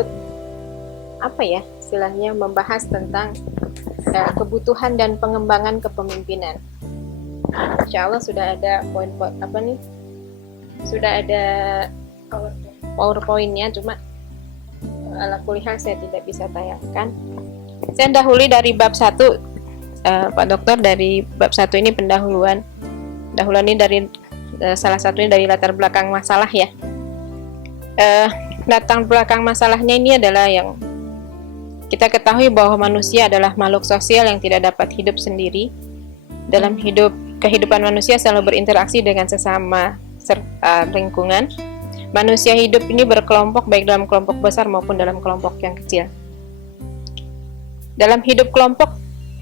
untuk apa ya istilahnya membahas tentang kebutuhan dan pengembangan kepemimpinan. Insya Allah sudah ada poin-poin sudah ada PowerPoint-nya, cuma ala kulihal saya tidak bisa tayangkan. Saya dahului dari bab 1, Pak Dokter, dari bab 1 ini pendahuluan ini dari salah satunya dari latar belakang masalah ya. Latar belakang masalahnya ini adalah yang kita ketahui bahwa manusia adalah makhluk sosial yang tidak dapat hidup sendiri. Dalam kehidupan manusia selalu berinteraksi dengan sesama serta lingkungan. Manusia hidup ini berkelompok baik dalam kelompok besar maupun dalam kelompok yang kecil. Dalam hidup kelompok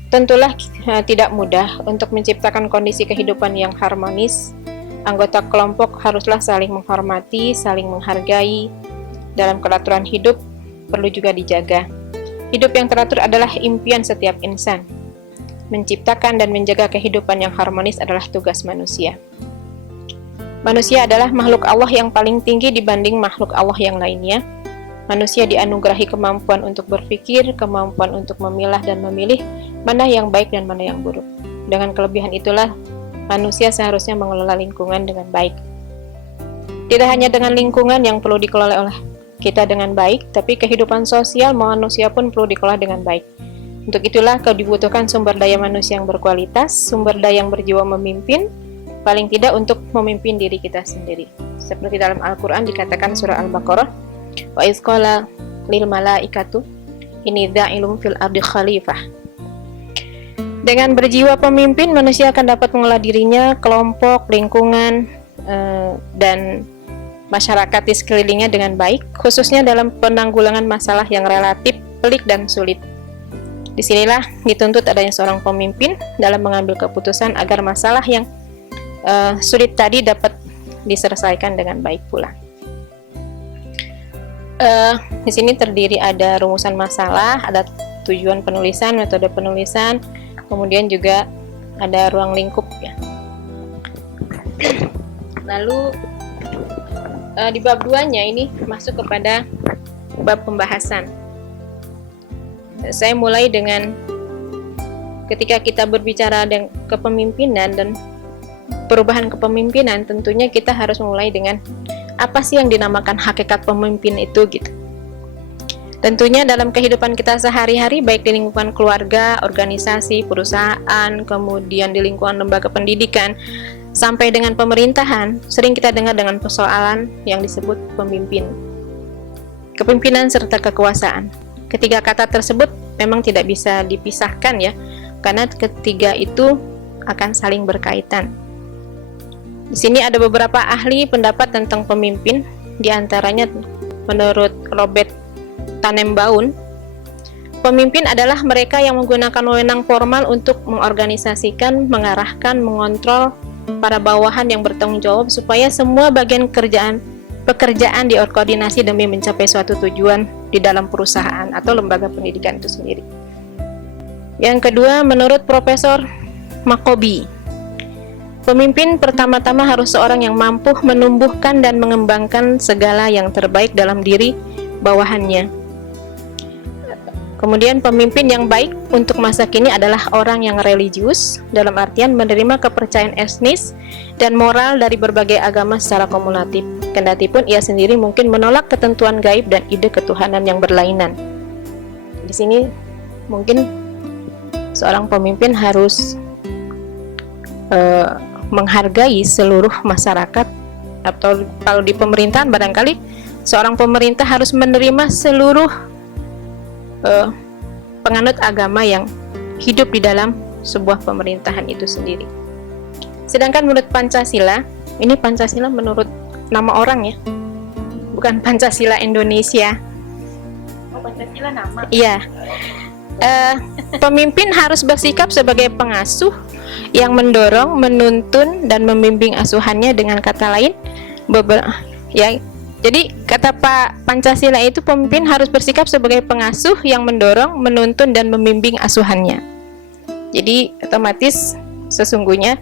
tentulah tidak mudah untuk menciptakan kondisi kehidupan yang harmonis. Anggota kelompok haruslah saling menghormati, saling menghargai. Dalam kelaturan hidup perlu juga dijaga. Hidup yang teratur adalah impian setiap insan. Menciptakan dan menjaga kehidupan yang harmonis adalah tugas manusia. Manusia adalah makhluk Allah yang paling tinggi dibanding makhluk Allah yang lainnya. Manusia dianugerahi kemampuan untuk berpikir, kemampuan untuk memilah dan memilih mana yang baik dan mana yang buruk. Dengan kelebihan itulah manusia seharusnya mengelola lingkungan dengan baik. Tidak hanya dengan lingkungan yang perlu dikelola oleh kita dengan baik, tapi kehidupan sosial manusia pun perlu dikelola dengan baik. Untuk itulah dibutuhkan sumber daya manusia yang berkualitas, sumber daya yang berjiwa memimpin, paling tidak untuk memimpin diri kita sendiri. Seperti dalam Al-Quran dikatakan surah Al-Baqarah, wa iz qala lil malaikatu inni dza'ilun fil ardi khalifah. Dengan berjiwa pemimpin, manusia akan dapat mengelola dirinya, kelompok, lingkungan, dan masyarakat di sekelilingnya dengan baik, khususnya dalam penanggulangan masalah yang relatif pelik dan sulit. Disinilah dituntut adanya seorang pemimpin dalam mengambil keputusan agar masalah yang sulit tadi dapat diselesaikan dengan baik pula. Di sini terdiri ada rumusan masalah, ada tujuan penulisan, metode penulisan, kemudian juga ada ruang lingkup ya. Lalu di bab 2-nya ini masuk kepada bab pembahasan. Saya mulai dengan ketika kita berbicara dengan kepemimpinan dan perubahan kepemimpinan, tentunya kita harus mulai dengan apa sih yang dinamakan hakikat pemimpin itu gitu. Tentunya dalam kehidupan kita sehari-hari, baik di lingkungan keluarga, organisasi, perusahaan, kemudian di lingkungan lembaga pendidikan, sampai dengan pemerintahan, sering kita dengar dengan persoalan yang disebut pemimpin, kepemimpinan serta kekuasaan. Ketiga kata tersebut memang tidak bisa dipisahkan ya, karena ketiga itu akan saling berkaitan. Di sini ada beberapa ahli pendapat tentang pemimpin, diantaranya menurut Robert Tanenbaum, pemimpin adalah mereka yang menggunakan wewenang formal untuk mengorganisasikan, mengarahkan, mengontrol para bawahan yang bertanggung jawab supaya semua bagian pekerjaan dikoordinasi demi mencapai suatu tujuan di dalam perusahaan atau lembaga pendidikan itu sendiri. Yang kedua, menurut Profesor Makobi, pemimpin pertama-tama harus seorang yang mampu menumbuhkan dan mengembangkan segala yang terbaik dalam diri bawahannya. Kemudian pemimpin yang baik untuk masa kini adalah orang yang religius, dalam artian menerima kepercayaan etnis dan moral dari berbagai agama secara kumulatif. Kendatipun ia sendiri mungkin menolak ketentuan gaib dan ide ketuhanan yang berlainan. Di sini mungkin seorang pemimpin harus menghargai seluruh masyarakat, atau kalau di pemerintahan barangkali seorang pemerintah harus menerima seluruh penganut agama yang hidup di dalam sebuah pemerintahan itu sendiri. Sedangkan menurut Pancasila, ini Pancasila menurut nama orang ya, bukan Pancasila Indonesia. Oh, Pancasila nama? Iya. Pemimpin harus bersikap sebagai pengasuh yang mendorong, menuntun, dan membimbing asuhannya. Dengan kata lain, jadi kata Pak Pancasila itu pemimpin harus bersikap sebagai pengasuh yang mendorong, menuntun, dan membimbing asuhannya. Jadi otomatis sesungguhnya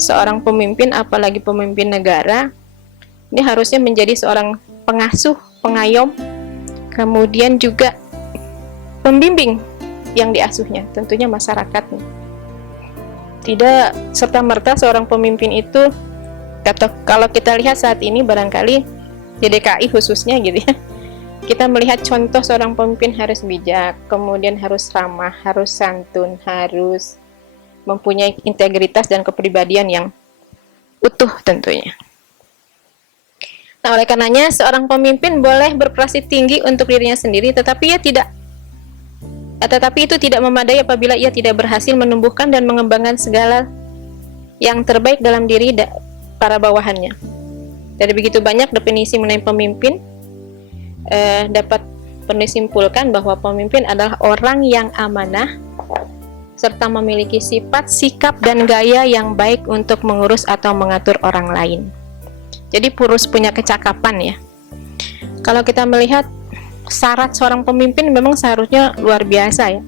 seorang pemimpin, apalagi pemimpin negara, ini harusnya menjadi seorang pengasuh, pengayom, kemudian juga pembimbing yang diasuhnya, tentunya masyarakat. Tidak serta-merta seorang pemimpin itu, kalau kita lihat saat ini barangkali di DKI khususnya gitu ya, kita melihat contoh seorang pemimpin harus bijak, kemudian harus ramah, harus santun, harus mempunyai integritas dan kepribadian yang utuh tentunya. Nah, oleh karenanya seorang pemimpin boleh berprestasi tinggi untuk dirinya sendiri, tetapi itu tidak memadai apabila ia tidak berhasil menumbuhkan dan mengembangkan segala yang terbaik dalam diri para bawahannya. Dari begitu banyak definisi mengenai pemimpin, dapat penulis simpulkan bahwa pemimpin adalah orang yang amanah serta memiliki sifat, sikap, dan gaya yang baik untuk mengurus atau mengatur orang lain. Jadi harus punya kecakapan ya. Kalau kita melihat syarat seorang pemimpin memang seharusnya luar biasa ya.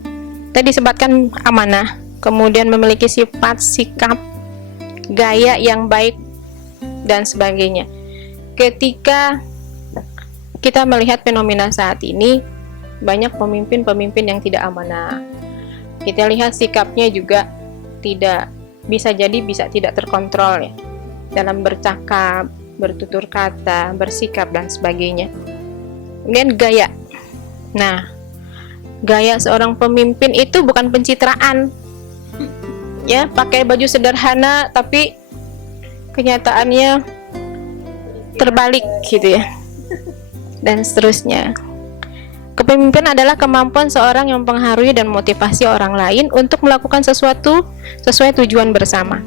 Tadi disebutkan amanah, kemudian memiliki sifat, sikap, gaya yang baik, dan sebagainya. Ketika kita melihat fenomena saat ini, banyak pemimpin-pemimpin yang tidak amanah. Kita lihat sikapnya juga tidak bisa tidak terkontrol ya, dalam bercakap, bertutur kata, bersikap, dan sebagainya. Kemudian gaya. Nah, gaya seorang pemimpin itu bukan pencitraan. Ya, pakai baju sederhana tapi kenyataannya terbalik gitu ya. Dan seterusnya. Kepemimpinan adalah kemampuan seorang yang mempengaruhi dan motivasi orang lain untuk melakukan sesuatu sesuai tujuan bersama.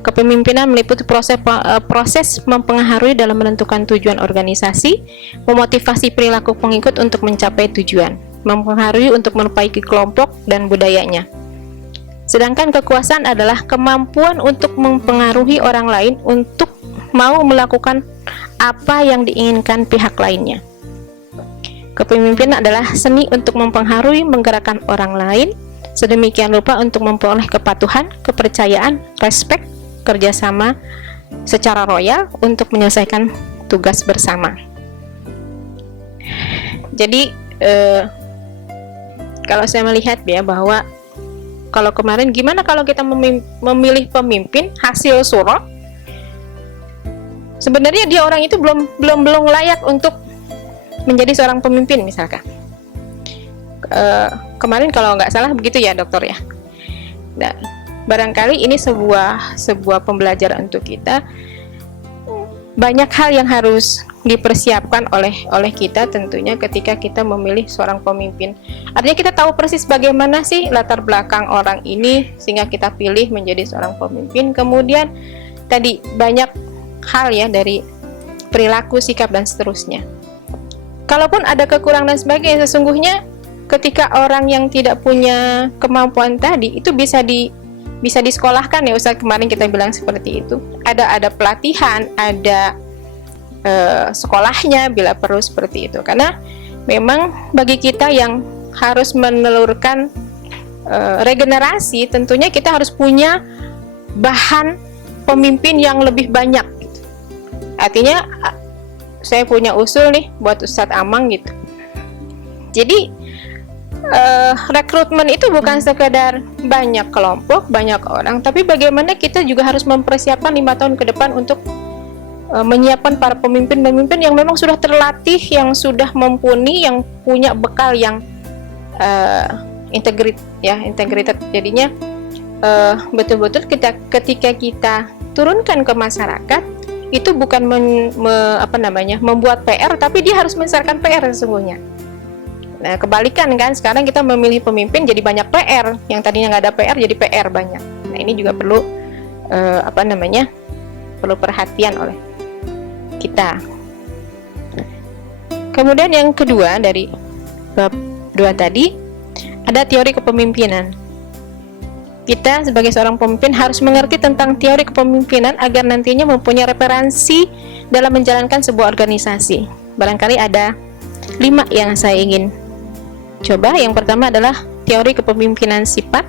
Kepemimpinan meliputi proses mempengaruhi dalam menentukan tujuan organisasi, memotivasi perilaku pengikut untuk mencapai tujuan, mempengaruhi untuk memperbaiki kelompok dan budayanya. Sedangkan kekuasaan adalah kemampuan untuk mempengaruhi orang lain untuk mau melakukan apa yang diinginkan pihak lainnya. Kepemimpinan adalah seni untuk mempengaruhi, menggerakkan orang lain, sedemikian rupa untuk memperoleh kepatuhan, kepercayaan, respek, kerjasama secara royal untuk menyelesaikan tugas bersama. Jadi kalau saya melihat ya bahwa kalau kemarin gimana kalau kita memilih pemimpin hasil suro, sebenarnya dia orang itu belum layak untuk menjadi seorang pemimpin misalkan. Kemarin kalau nggak salah begitu ya dokter ya. Nah, barangkali ini sebuah pembelajaran untuk kita. Banyak hal yang harus dipersiapkan oleh kita tentunya ketika kita memilih seorang pemimpin. Artinya kita tahu persis bagaimana sih latar belakang orang ini sehingga kita pilih menjadi seorang pemimpin. Kemudian tadi banyak hal ya dari perilaku, sikap, dan seterusnya. Kalaupun ada kekurangan dan sebagainya, sesungguhnya ketika orang yang tidak punya kemampuan tadi itu bisa disekolahkan ya, Ustaz, kemarin kita bilang seperti itu. Ada pelatihan, ada sekolahnya bila perlu seperti itu. Karena memang bagi kita yang harus menelurkan regenerasi, tentunya kita harus punya bahan pemimpin yang lebih banyak gitu. Artinya saya punya usul nih buat Ustadz Amang gitu. Jadi rekrutmen itu bukan sekedar banyak kelompok, banyak orang, tapi bagaimana kita juga harus mempersiapkan 5 tahun ke depan untuk menyiapkan para pemimpin-pemimpin yang memang sudah terlatih, yang sudah mumpuni, yang punya bekal yang integritas. Jadinya betul-betul ketika kita turunkan ke masyarakat, itu bukan membuat PR, tapi dia harus menyelesaikan PR sesungguhnya. Nah, kebalikan kan, sekarang kita memilih pemimpin jadi banyak PR, yang tadinya nggak ada PR jadi PR banyak. Nah, ini juga perlu perlu perhatian oleh kita. Kemudian yang kedua dari bab 2 tadi, ada teori kepemimpinan. Kita sebagai seorang pemimpin harus mengerti tentang teori kepemimpinan agar nantinya mempunyai referensi dalam menjalankan sebuah organisasi. Barangkali ada 5 yang saya ingin coba. Yang pertama adalah teori kepemimpinan sifat,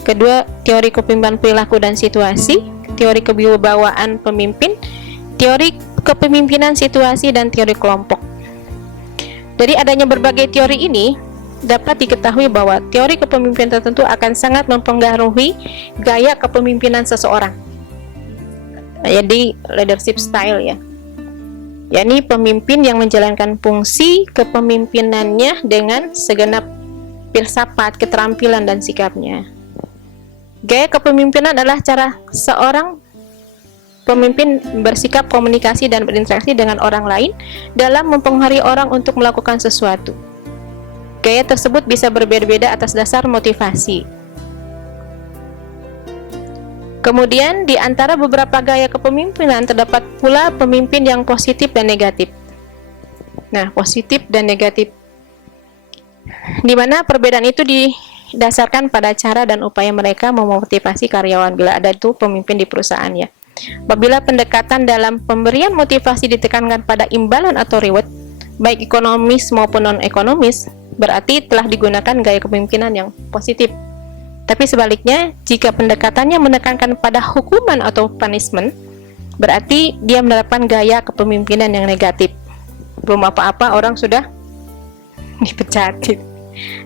kedua teori kepemimpinan perilaku dan situasi, teori kewibawaan pemimpin, teori kepemimpinan situasi, dan teori kelompok. Dari adanya berbagai teori ini, dapat diketahui bahwa teori kepemimpinan tertentu akan sangat mempengaruhi gaya kepemimpinan seseorang. Jadi leadership style ya, yakni pemimpin yang menjalankan fungsi kepemimpinannya dengan segenap filsafat, keterampilan, dan sikapnya. Gaya kepemimpinan adalah cara seorang pemimpin bersikap, komunikasi, dan berinteraksi dengan orang lain dalam mempengaruhi orang untuk melakukan sesuatu. Gaya tersebut bisa berbeda-beda atas dasar motivasi. Kemudian, di antara beberapa gaya kepemimpinan terdapat pula pemimpin yang positif dan negatif. Nah, positif dan negatif, di mana perbedaan itu didasarkan pada cara dan upaya mereka memotivasi karyawan bila ada itu pemimpin di perusahaan ya. Apabila pendekatan dalam pemberian motivasi ditekankan pada imbalan atau reward, baik ekonomis maupun non-ekonomis, berarti telah digunakan gaya kepemimpinan yang positif. Tapi sebaliknya, jika pendekatannya menekankan pada hukuman atau punishment, berarti dia menerapkan gaya kepemimpinan yang negatif. Belum apa-apa orang sudah dipecat,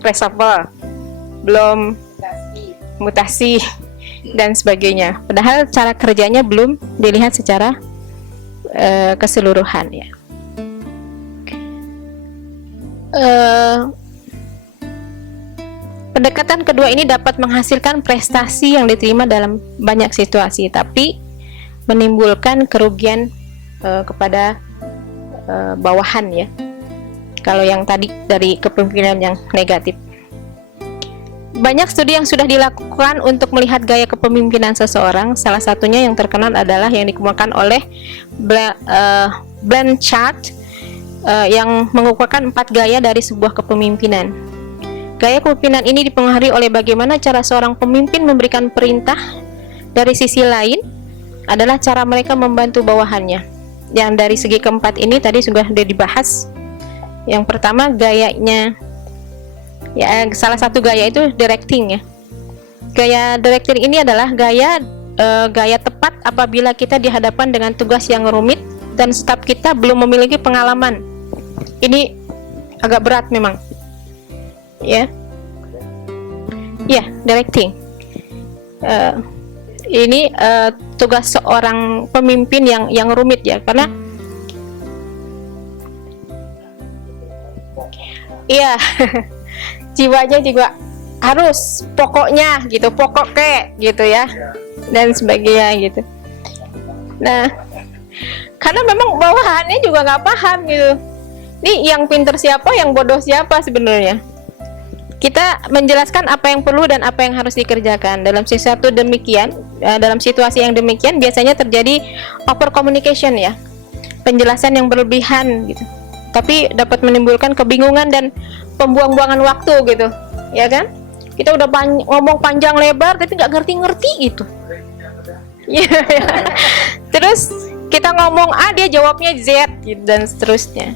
reshuffle, belum mutasi dan sebagainya. Padahal cara kerjanya belum dilihat secara keseluruhan ya. Pendekatan kedua ini dapat menghasilkan prestasi yang diterima dalam banyak situasi, tapi menimbulkan kerugian kepada bawahan ya. Kalau yang tadi dari kepemimpinan yang negatif. Banyak studi yang sudah dilakukan untuk melihat gaya kepemimpinan seseorang. Salah satunya yang terkenal adalah yang dikemukakan oleh Blanchard yang mengukuhkan 4 gaya dari sebuah kepemimpinan. Gaya kepemimpinan ini dipengaruhi oleh bagaimana cara seorang pemimpin memberikan perintah. Dari sisi lain adalah cara mereka membantu bawahannya. Yang dari segi keempat ini tadi sudah dibahas. Yang pertama gayanya ya, salah satu gaya itu directing ya. Gaya directing ini adalah gaya tepat apabila kita dihadapkan dengan tugas yang rumit dan staf kita belum memiliki pengalaman. Ini agak berat memang. Ya. Ya, directing. Ini tugas seorang pemimpin yang rumit ya, karena iya jiwanya juga harus pokoknya gitu, pokok kayak gitu ya, dan sebagainya gitu. Nah, karena memang bawahannya juga nggak paham gitu. Ini yang pinter siapa, yang bodoh siapa sebenarnya. Kita menjelaskan apa yang perlu dan apa yang harus dikerjakan. Dalam situasi yang demikian biasanya terjadi over communication ya, penjelasan yang berlebihan gitu. Tapi dapat menimbulkan kebingungan dan pembuang-buangan waktu gitu, ya kan? Kita udah ngomong panjang lebar tapi nggak ngerti-ngerti gitu. Terus kita ngomong A, dia jawabnya Z gitu, dan seterusnya.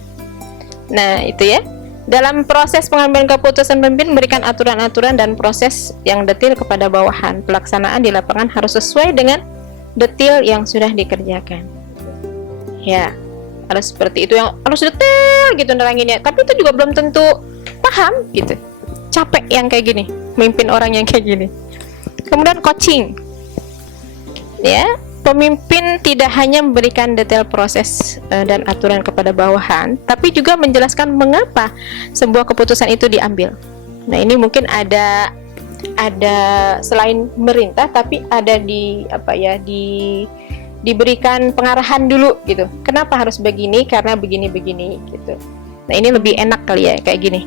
Nah itu ya. Dalam proses pengambilan keputusan pemimpin memberikan aturan-aturan dan proses yang detail kepada bawahan. Pelaksanaan di lapangan harus sesuai dengan detail yang sudah dikerjakan. Ya, harus seperti itu, yang harus detail gitu neranginnya. Tapi itu juga belum tentu paham gitu. Capek yang kayak gini, memimpin orang yang kayak gini. Kemudian coaching. Ya, pemimpin tidak hanya memberikan detail proses dan aturan kepada bawahan, tapi juga menjelaskan mengapa sebuah keputusan itu diambil. Nah, ini mungkin ada selain merintah, tapi ada diberikan pengarahan dulu gitu. Kenapa harus begini? Karena begini gitu. Nah, ini lebih enak kali ya kayak gini.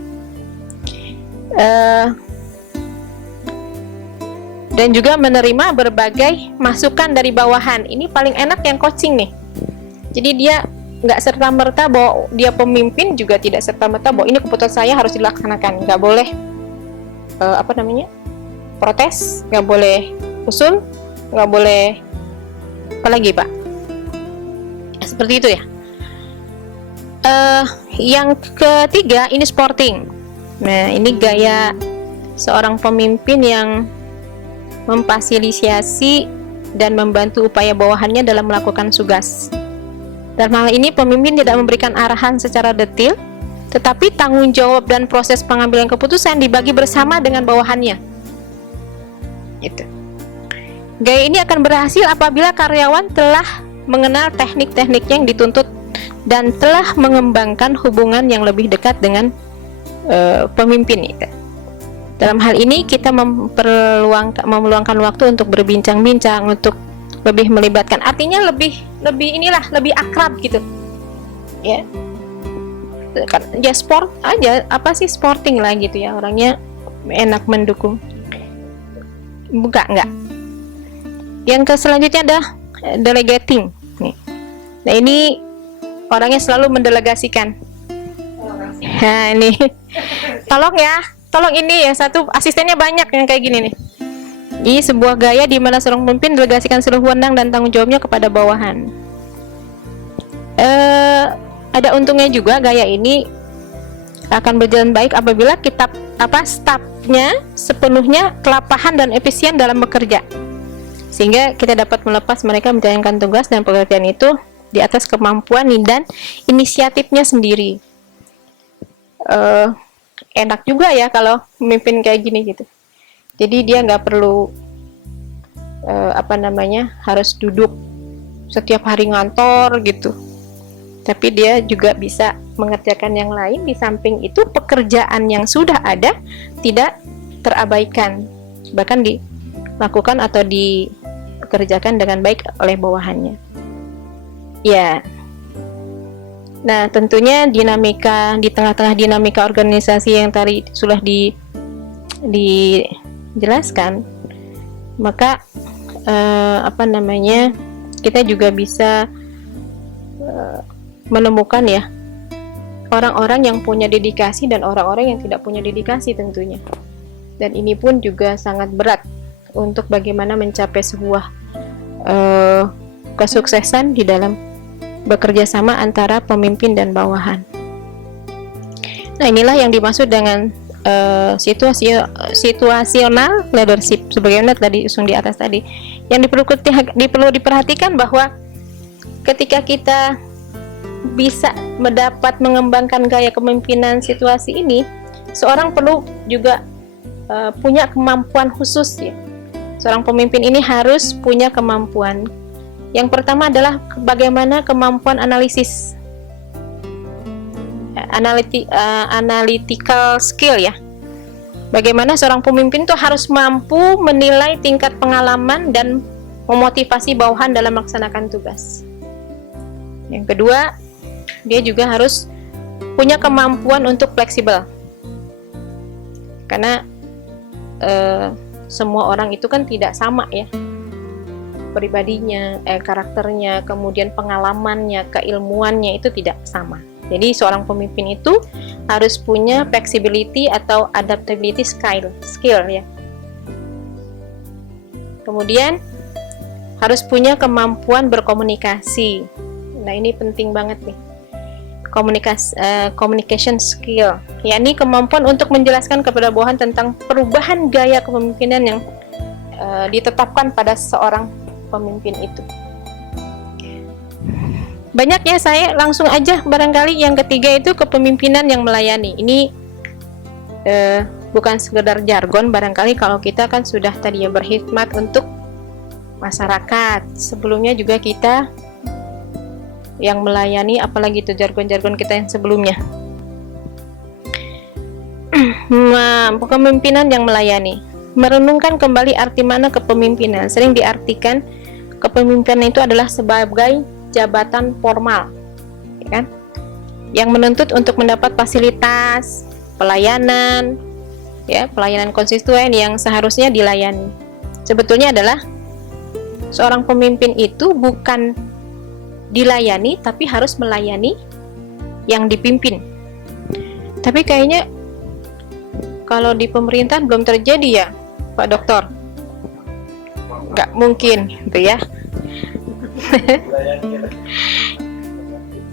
Dan juga menerima berbagai masukan dari bawahan. Ini paling enak yang coaching nih. Jadi dia nggak serta-merta bahwa dia pemimpin, juga tidak serta-merta bahwa ini keputusan saya harus dilaksanakan. Nggak boleh protes, nggak boleh usul, nggak boleh apa lagi Pak? Seperti itu ya. Yang ketiga ini sporting. Nah, ini gaya seorang pemimpin yang memfasilitasi dan membantu upaya bawahannya dalam melakukan tugas. Dalam hal ini pemimpin tidak memberikan arahan secara detail, tetapi tanggung jawab dan proses pengambilan keputusan dibagi bersama dengan bawahannya. Gitu. Gaya ini akan berhasil apabila karyawan telah mengenal teknik-teknik yang dituntut dan telah mengembangkan hubungan yang lebih dekat dengan pemimpin. Dalam hal ini kita memeluangkan waktu untuk berbincang-bincang, untuk lebih melibatkan, artinya lebih akrab gitu ya. Ya sport aja, apa sih, sporting lah gitu ya, orangnya enak mendukung. Enggak. Yang selanjutnya adalah delegating nih. Nah, ini orangnya selalu mendelegasikan. Nah, ini tolong ini ya, satu asistennya banyak yang kayak gini nih. Ini sebuah gaya di mana seorang pemimpin delegasikan seluruh wewenang dan tanggung jawabnya kepada bawahan. Ada untungnya juga, gaya ini akan berjalan baik apabila stafnya sepenuhnya kelapahan dan efisien dalam bekerja, sehingga kita dapat melepas mereka menjalankan tugas dan pekerjaan itu di atas kemampuan dan inisiatifnya sendiri. Enak juga ya kalau memimpin kayak gini gitu. Jadi dia nggak perlu harus duduk setiap hari ngantor gitu. Tapi dia juga bisa mengerjakan yang lain. Di samping itu pekerjaan yang sudah ada tidak terabaikan, bahkan dilakukan atau dikerjakan dengan baik oleh bawahannya. Ya. Nah, tentunya dinamika di tengah-tengah dinamika organisasi yang tadi sudah dijelaskan, maka kita juga bisa menemukan ya orang-orang yang punya dedikasi dan orang-orang yang tidak punya dedikasi tentunya. Dan ini pun juga sangat berat untuk bagaimana mencapai sebuah kesuksesan di dalam bekerja sama antara pemimpin dan bawahan. Nah, inilah yang dimaksud dengan situasional leadership, sebagaimana tadi usung di atas tadi. Yang perlu diperhatikan bahwa ketika kita bisa mendapat mengembangkan gaya kepemimpinan situasi ini, seorang perlu juga punya kemampuan khusus ya. Seorang pemimpin ini harus punya kemampuan. Yang pertama adalah bagaimana kemampuan analisis, analytical skill ya. Bagaimana seorang pemimpin itu harus mampu menilai tingkat pengalaman dan memotivasi bawahan dalam melaksanakan tugas. Yang kedua, dia juga harus punya kemampuan untuk fleksibel. Karena semua orang itu kan tidak sama ya, pribadinya, karakternya, kemudian pengalamannya, keilmuannya itu tidak sama. Jadi seorang pemimpin itu harus punya flexibility atau adaptability skill ya. Kemudian harus punya kemampuan berkomunikasi. Nah, ini penting banget nih. Communication skill, yakni kemampuan untuk menjelaskan kepada bawahan tentang perubahan gaya kepemimpinan yang ditetapkan pada seorang pemimpin itu. Banyak ya, saya langsung aja barangkali yang ketiga itu kepemimpinan yang melayani. Ini bukan sekedar jargon, barangkali kalau kita kan sudah tadi ya berkhidmat untuk masyarakat. Sebelumnya juga kita yang melayani, apalagi itu jargon-jargon kita yang sebelumnya. Kepemimpinan yang melayani. Merenungkan kembali arti mana kepemimpinan. Sering diartikan kepemimpinan itu adalah sebagai jabatan formal, ya kan? Yang menuntut untuk mendapat fasilitas, pelayanan, ya, pelayanan konstituen yang seharusnya dilayani. Sebetulnya adalah seorang pemimpin itu bukan dilayani, tapi harus melayani yang dipimpin. Tapi kayaknya kalau di pemerintahan belum terjadi ya, Pak Doktor. Nggak mungkin, gitu ya.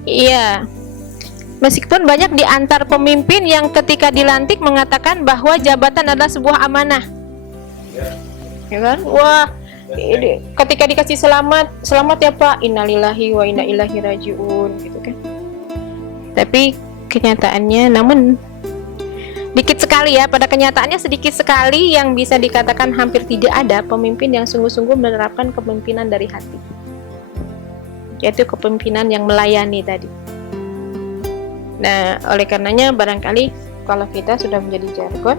Iya. Meskipun banyak di antar pemimpin yang ketika dilantik mengatakan bahwa jabatan adalah sebuah amanah. Ya kan? Wah, ketika dikasih selamat ya Pak, innalillahi wa inna ilaihi rajiun gitu kan. Tapi kenyataannya, namun dikit sekali ya, pada kenyataannya sedikit sekali yang bisa dikatakan hampir tidak ada pemimpin yang sungguh-sungguh menerapkan kepemimpinan dari hati, yaitu kepemimpinan yang melayani tadi. Nah, oleh karenanya barangkali kalau kita sudah menjadi jargon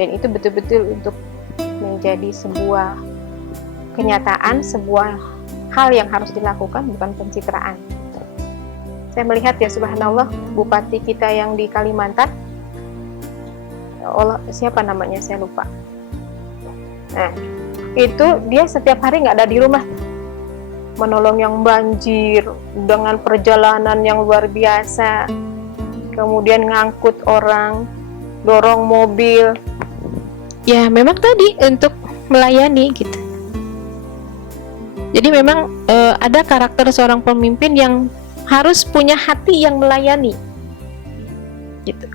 dan itu betul-betul untuk menjadi sebuah kenyataan, sebuah hal yang harus dilakukan, bukan pencitraan. Saya melihat ya, subhanallah, bupati kita yang di Kalimantan, siapa namanya saya lupa. Nah, itu dia setiap hari nggak ada di rumah, menolong yang banjir dengan perjalanan yang luar biasa, kemudian ngangkut orang, dorong mobil. Ya memang tadi untuk melayani gitu. Jadi memang ada karakter seorang pemimpin yang harus punya hati yang melayani gitu.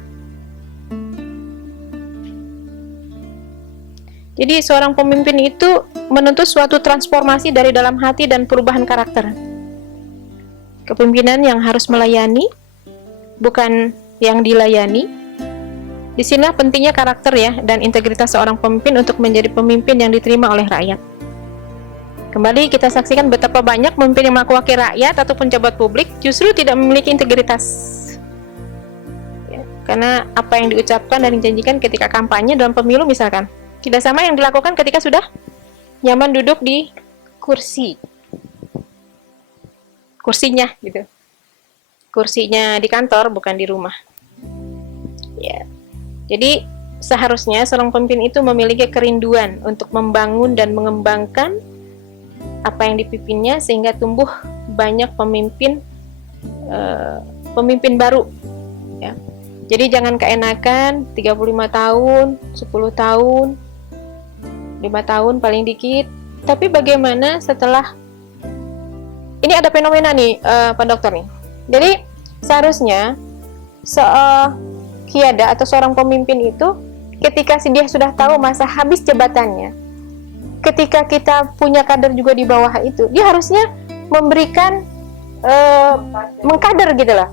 Jadi seorang pemimpin itu menuntut suatu transformasi dari dalam hati dan perubahan karakter. Kepemimpinan yang harus melayani, bukan yang dilayani. Disinilah pentingnya karakter ya dan integritas seorang pemimpin untuk menjadi pemimpin yang diterima oleh rakyat. Kembali kita saksikan betapa banyak pemimpin yang mewakili rakyat ataupun pejabat publik justru tidak memiliki integritas. Ya, karena apa yang diucapkan dan dijanjikan ketika kampanye dalam pemilu misalkan, tidak sama yang dilakukan ketika sudah nyaman duduk di kursinya gitu. Kursinya di kantor, bukan di rumah. Ya. Jadi seharusnya seorang pemimpin itu memiliki kerinduan untuk membangun dan mengembangkan apa yang dipimpinnya sehingga tumbuh banyak pemimpin baru ya. Jadi jangan keenakan 35 tahun, 10 tahun, 5 tahun paling dikit. Tapi bagaimana setelah ini ada fenomena nih Pak Dokter nih. Jadi seharusnya kiada atau seorang pemimpin itu ketika dia sudah tahu masa habis jabatannya, ketika kita punya kader juga di bawah itu, dia harusnya memberikan mengkader gitu lah,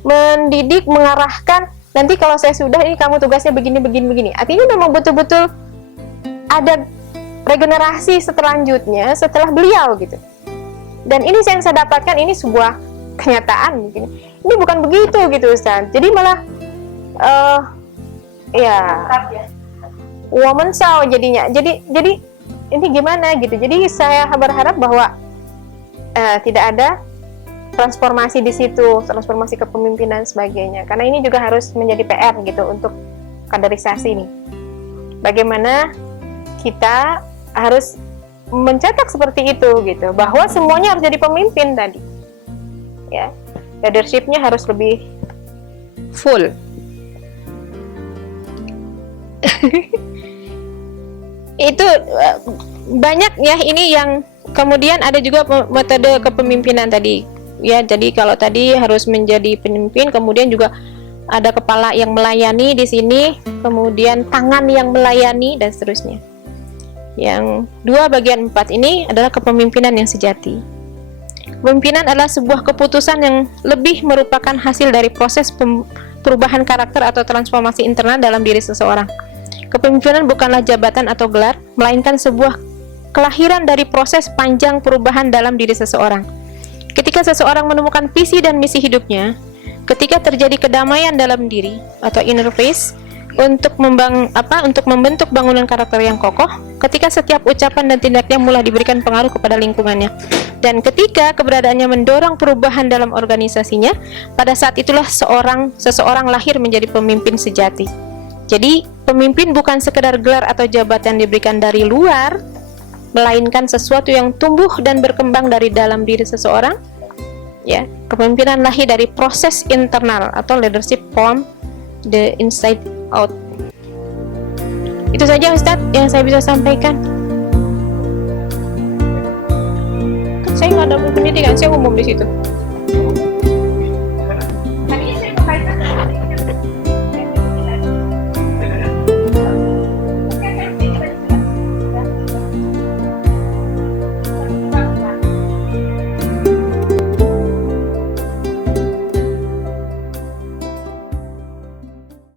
mendidik, mengarahkan. Nanti kalau saya sudah, ini kamu tugasnya begini. Artinya memang betul-betul ada regenerasi selanjutnya setelah beliau gitu. Dan ini yang saya dapatkan, ini sebuah kenyataan mungkin. Ini bukan begitu gitu Ustaz. Jadi malah woman show jadinya. Jadi ini gimana gitu. Jadi saya berharap bahwa tidak ada transformasi di situ, transformasi kepemimpinan sebagainya. Karena ini juga harus menjadi PR gitu untuk kaderisasi ini. Bagaimana kita harus mencetak seperti itu gitu, bahwa semuanya harus jadi pemimpin tadi. Ya, leadership-nya harus lebih full. Itu banyak ya ini yang kemudian ada juga metode kepemimpinan tadi ya. Jadi kalau tadi harus menjadi pemimpin, kemudian juga ada kepala yang melayani di sini, kemudian tangan yang melayani dan seterusnya. Yang 2 bagian 4 ini adalah kepemimpinan yang sejati. Kepemimpinan adalah sebuah keputusan yang lebih merupakan hasil dari proses perubahan karakter atau transformasi internal dalam diri seseorang. Kepemimpinan bukanlah jabatan atau gelar, melainkan sebuah kelahiran dari proses panjang perubahan dalam diri seseorang. Ketika seseorang menemukan visi dan misi hidupnya, ketika terjadi kedamaian dalam diri atau inner peace untuk membentuk bangunan karakter yang kokoh, ketika setiap ucapan dan tindaknya mulai diberikan pengaruh kepada lingkungannya, dan ketika keberadaannya mendorong perubahan dalam organisasinya, pada saat itulah seseorang lahir menjadi pemimpin sejati. Jadi pemimpin bukan sekedar gelar atau jabatan diberikan dari luar, melainkan sesuatu yang tumbuh dan berkembang dari dalam diri seseorang. Ya, kepemimpinan lahir dari proses internal atau leadership from the inside out. Itu saja Ustadz yang saya bisa sampaikan. Kan saya nggak ada pendidikan, saya umum di situ.